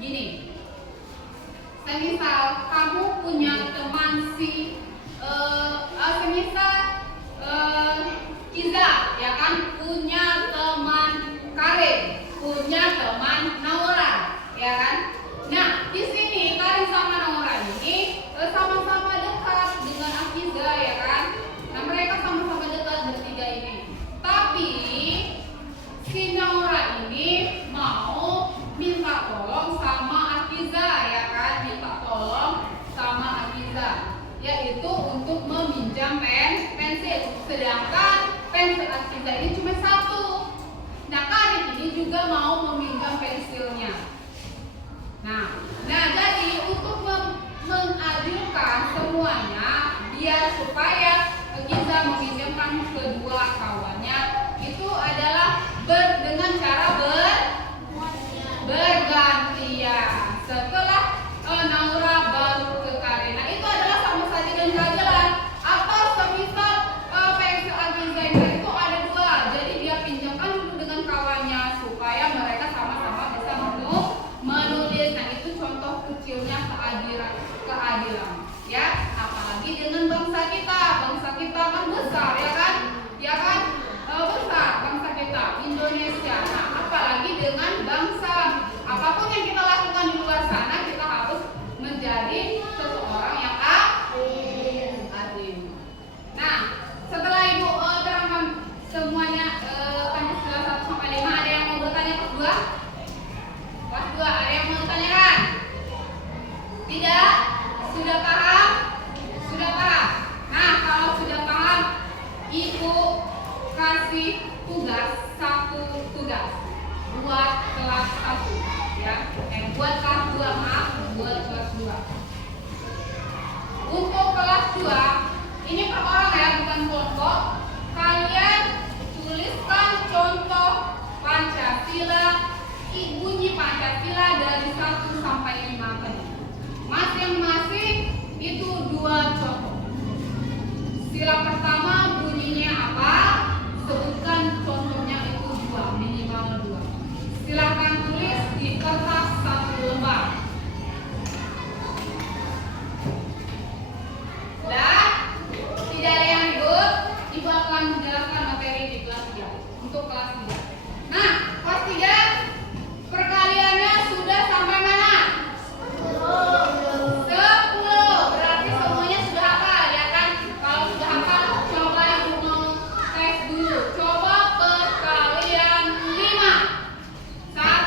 gini. Semisal kamu punya teman semisal Kiza, ya kan, punya teman Karin, punya teman Naura, ya kan. Nah, di sini Karin sama Naura ini sama-sama dekat dengan Akiza, ya kan. Nah, mereka sama-sama dekat bertiga ini. Tapi si Naura ini mau minta tolong sama Akiza, ya kan, minta tolong sama Akiza, yaitu untuk meminjam pensil. Sedangkan pensil Akiza ini cuma satu. Nah, Karin ini juga mau meminjam pensilnya. Nah, jadi untuk mengadilkan semuanya, biar supaya Akiza meminjamkan kedua kawannya, itu adalah dengan cara bergantian. Setelah Naura baru ke Karin. Nah, itu adalah sama saja dengan keadilan. Atau semisal pensil Akiza itu ada dua, jadi dia pinjamkan dulu dengan kawannya supaya mereka sama-sama bisa menulis. Nah, itu contoh kecilnya keadilan, ya. Apalagi dengan bangsa kita kan besar, ya kan, besar bangsa kita Indonesia. Nah, apalagi dengan bangsa, apapun yang kita lakukan di luar sana, kita harus menjadi seseorang yang adil. Nah, setelah Ibu terangkan semuanya Pancasila 1 sampai 5, ada yang mau bertanya kelas 2? Kelas 2 ada yang mau bertanyakan? Tidak? Sudah paham? Sudah paham? Nah, kalau sudah paham, Ibu kasih satu tugas buat kelas 1, ya. Buat kelas 2, maaf, buat kelas 2. Untuk kelas 2, ini per orang, ya, bukan kelompok. Kalian tuliskan contoh Pancasila, bunyi Pancasila dari 1 sampai 5 tadi. Masing-masing itu 2 contoh. Sila pertama bunyinya apa? Sebutkan contohnya itu 2, minimal 2. Silakan tulis di kertas 1 lembar. Dan tidak ada yang ribut, Ibu akan menjelaskan materi di kelas 3. Untuk kelas 3. Nah, kelas 3 perkaliannya sudah sampai mana? 10. Berarti semuanya sudah hafal, ya kan? Kalau sudah hafal, coba Ibu mau tes dulu. Coba perkalian 5. 1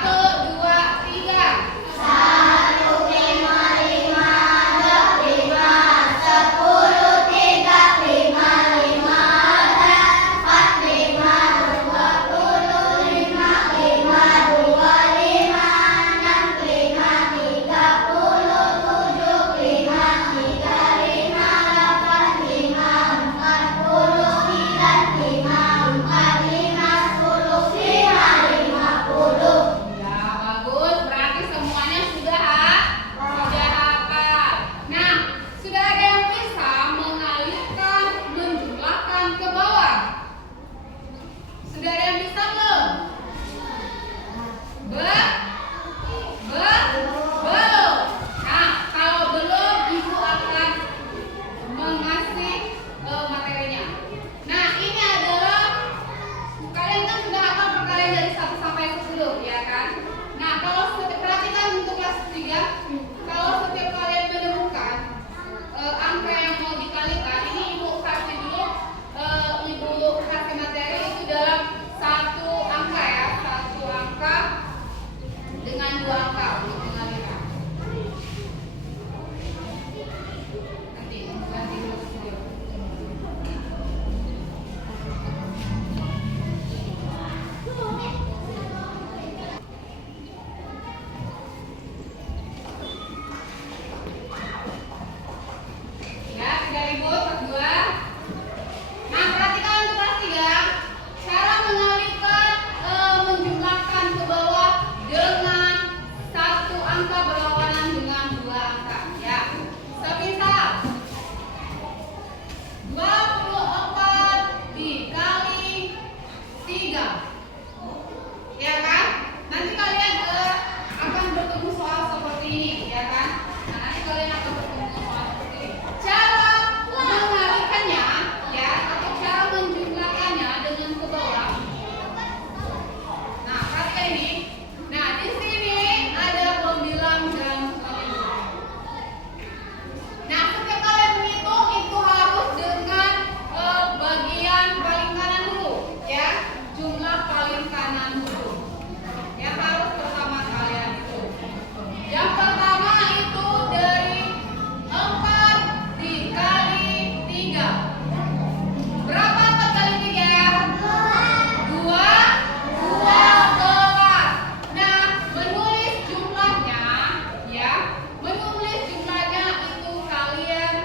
sini, ya kan? Nah, nanti kalian akan bertemu soal seperti ini. Cara mengalikannya, ya, atau cara menjumlahkannya dengan ke bawah. Nah, perhatikan ini. Nah, di sini ada pembilang dan pembilang. Nah, setiap kalian menghitung itu harus dengan bagian paling kanan dulu, ya. Jumlah paling kanan dulu. Yang harus pertama kalian itu. Yang pertama itu dari 4 dikali 3. Berapa 4 kali 3? 12. Nah, menulis jumlahnya, ya, menulis jumlahnya itu kalian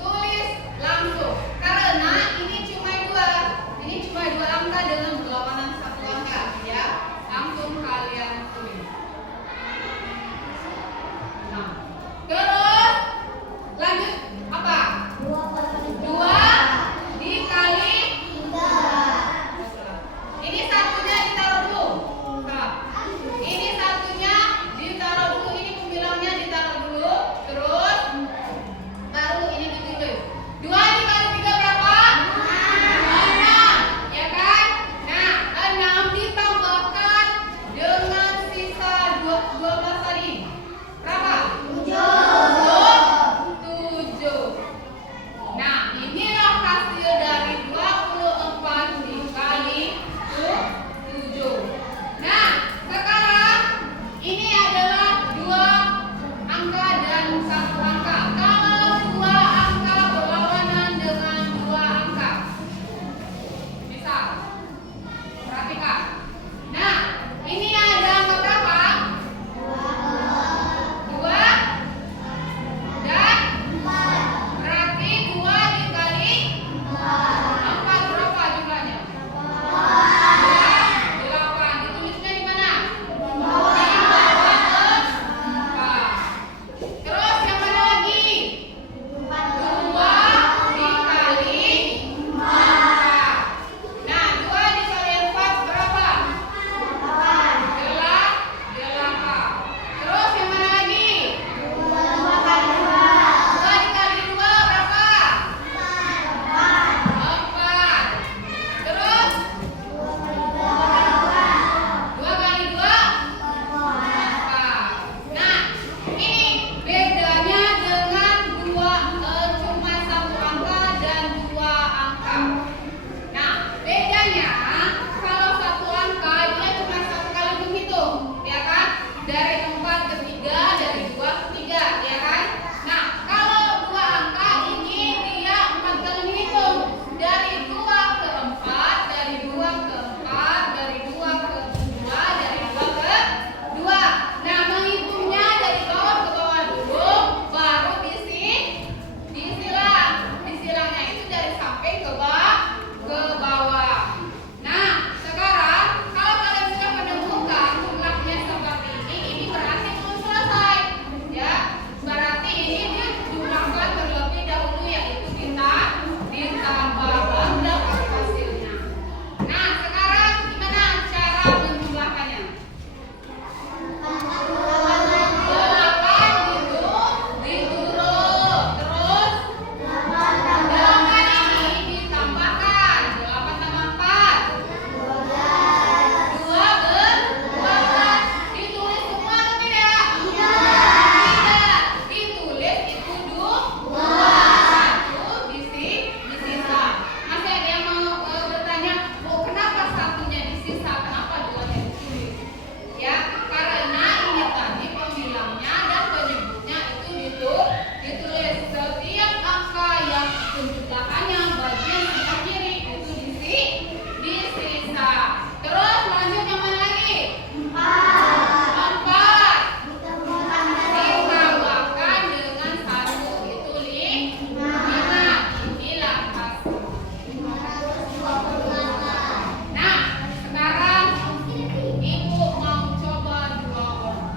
tulis langsung. Karena ini cuma 2 angka dengan berlawanan 1 angka, ya. Langsung kalian tulis. Nah, terus lanjut apa? 2 dikali 3. Ini satunya ditaruh dulu. Nah, ini satunya ditaruh dulu, ini pembilangnya ditaruh dulu. Terus baru ini ditulis. 2 dikali 3 berapa? 6, ya kan? Nah, 6 ditambahkan dengan sisa 12 tadi. Berapa? 7. Nah, inilah hasil dari 24 dikali 7. Nah, sekarang ini adalah 2 angka dan 1 angka. Kalau 2 angka berlawanan dengan 2 angka, misal, perhatikan. Nah, ini ada angka berapa? 2 dan 4. Berarti 2 dikali 4 berapa jumlahnya? 8. Ditulisnya di mana? Di bawah 4. Terus yang mana lagi? 2 dikali 4. Nah, 2 dikali 4 berapa? 8. Terus yang mana lagi? 2 dikali 2 berapa? 4. Terus 2 kali 2 4. Nah, ini bedanya dengan cuma 1 angka dan 2 angka. Nah, bedanya kalau 1 angka dia cuma 1 kali menghitung, ya kan? Dari 4 ke 3, dari 2 ke 3, ya kan? Nah, kalau 2 angka ini dia 4 kali menghitung. Dari 2 ke 4, dari 2 ke 4, dari 2 ke 2, dari 2 ke 2. Nah, menghitungnya dari bawah ke bawah dulu, baru disilang. Disilangnya itu dari samping ke bawah. Nah, sekarang kalau kalian sudah menemukan jumlahnya seperti ini berarti belum selesai, ya. Berarti ini dijumlahkan terlebih dahulu, yaitu ditambah dapat hasilnya. Nah, sekarang gimana cara menjumlahkannya? 8 diturun. Terus 8 ini ditambahkan. 8 tambah 4 12. Ditulis semua atau tidak? Tidak. Ditulis itu 2. 1 disisa. Masih ada yang mau bertanya, kenapa satunya disisa? Kenapa 2-nya ditulis? Ya, karena ini tadi pembilangnya dan penyebutnya itu ditulis. Setiap angka yang penjumlahannya bagian sebelah kiri itu disisa. Terus lanjut yang mana lagi? 4 ditambahkan dengan 1 itu 5. Inilah hasil. Nah, sekarang Ibu mau coba 2 orang.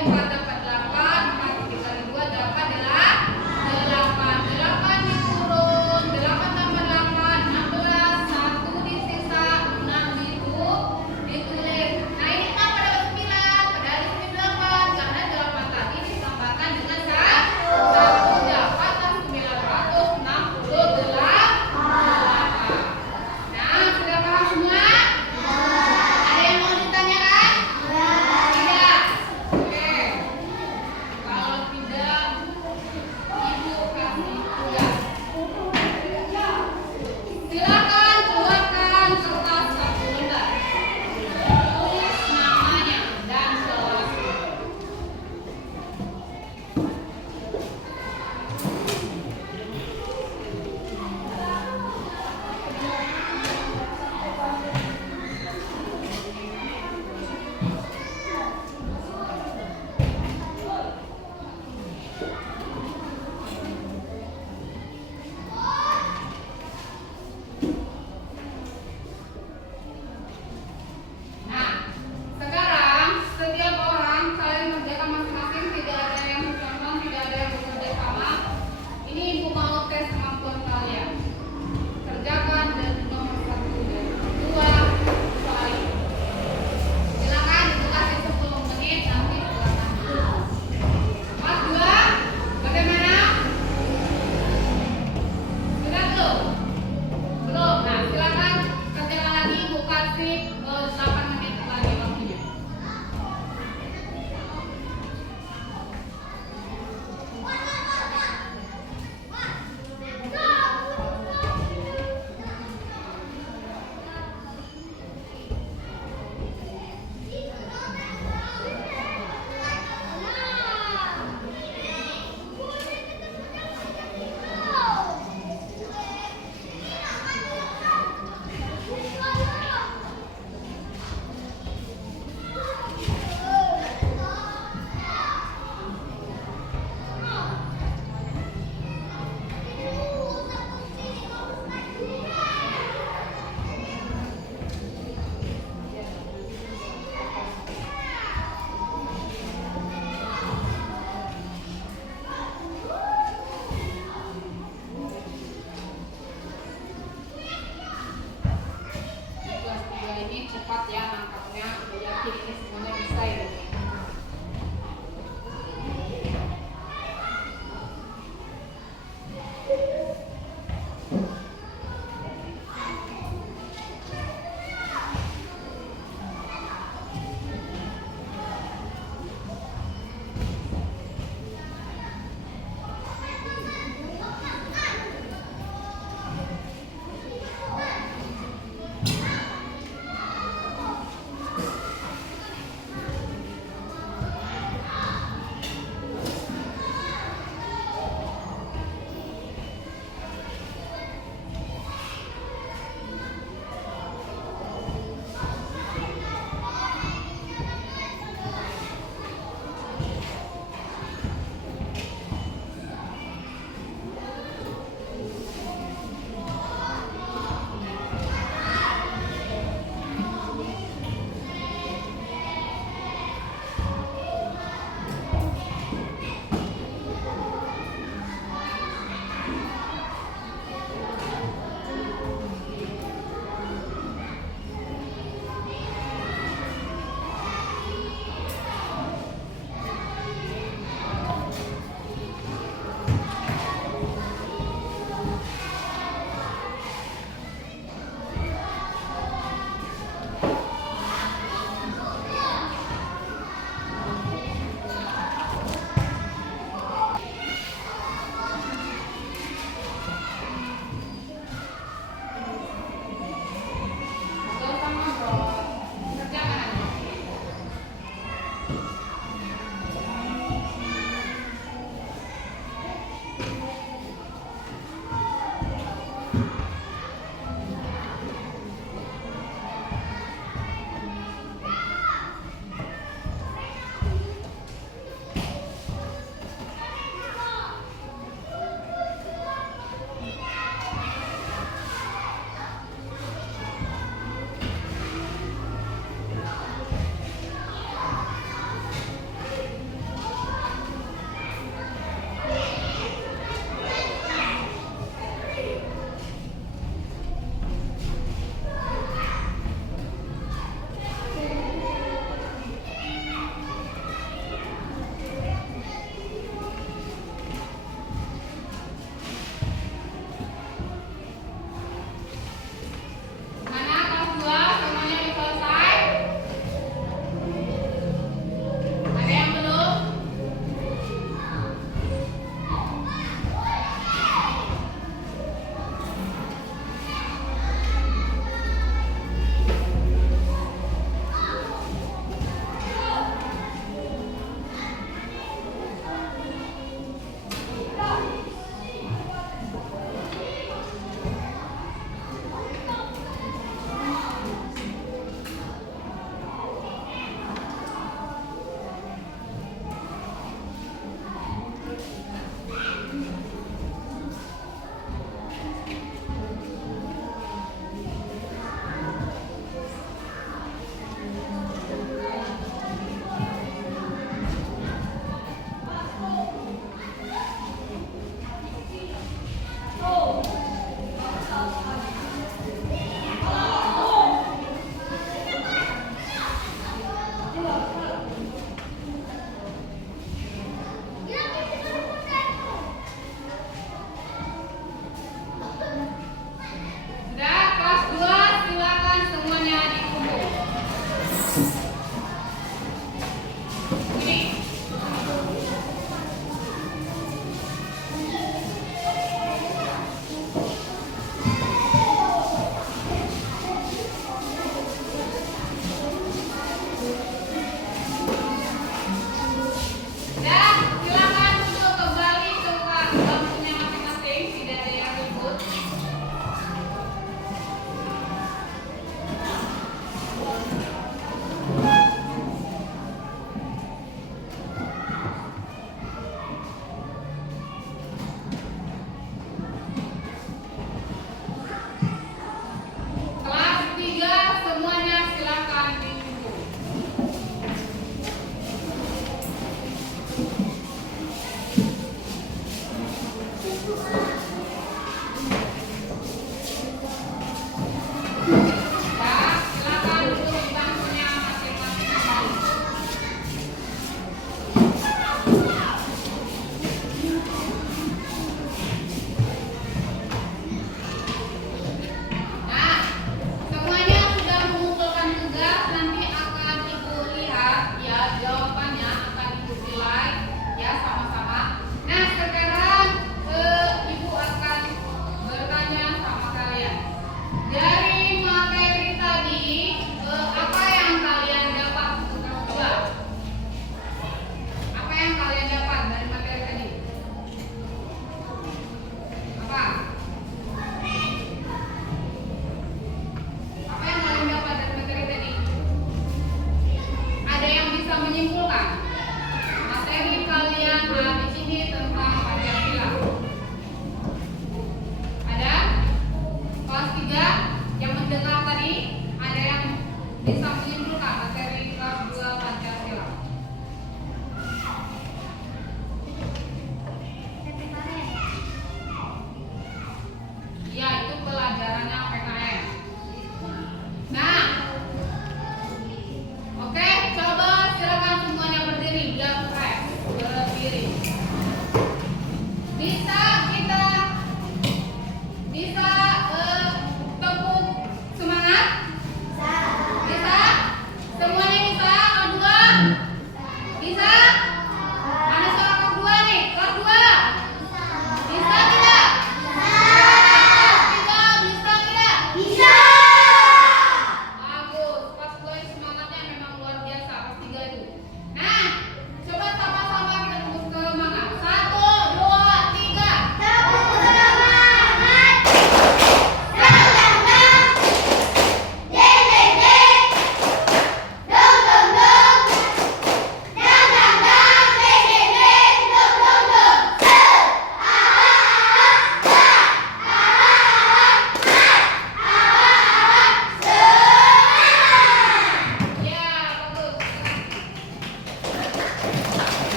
4 dapat 8, 4 dikali 2 dapat 8. 8 dikurung, 8 tambah 8, 16, 1 disisa, 6 ditulis. Nah ini kenapa dapat 9? Padahal di sini 8, karena 8 tadi ditambahkan dengan 1 dapatlah 968. Nah, sudah paham semua? Ada yang mau ditanyakan? Tidak. Oke.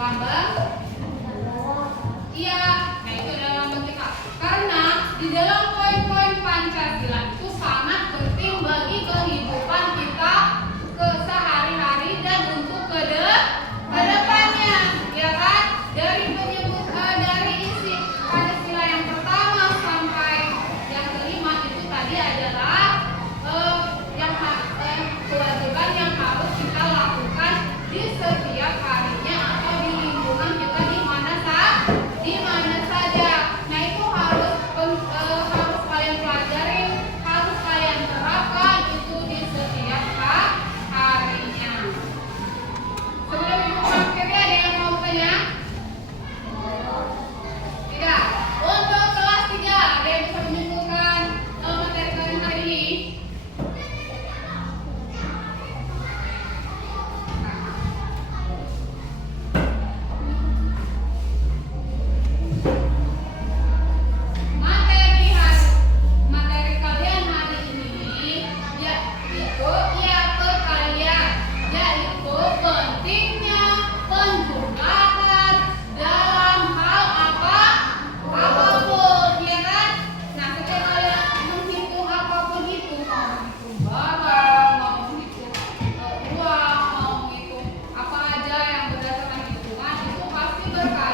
Lambang? Iya, nah itu adalah lambang kita. Karena di dalam poin-poin Pancasila itu sangat penting bagi kehidupan kita sehari-hari dan untuk kedepannya, ya kan? Dari dari isi Pancasila yang pertama sampai yang kelima itu tadi adalah kewajiban yang harus kita lakukan di setiap harinya atau di lingkungan kita di mana saja. Nah itu harus kalian pelajari, harus kalian terapkan itu di setiap harinya. Sebelum ibu akhirnya ada yang mau tanya? Tidak. Untuk kelas 3 ada yang bisa menyimpulkan materi kalian hari ini? Materi kalian hari ini yaitu pentingnya penggunaan dalam hal apapun, ya kan? Nah, ketika kalian menghitung apapun itu, mau menghitung barang, mau menghitung uang, mau menghitung apa aja yang berdasarkan hitungan, itu pasti berkaitan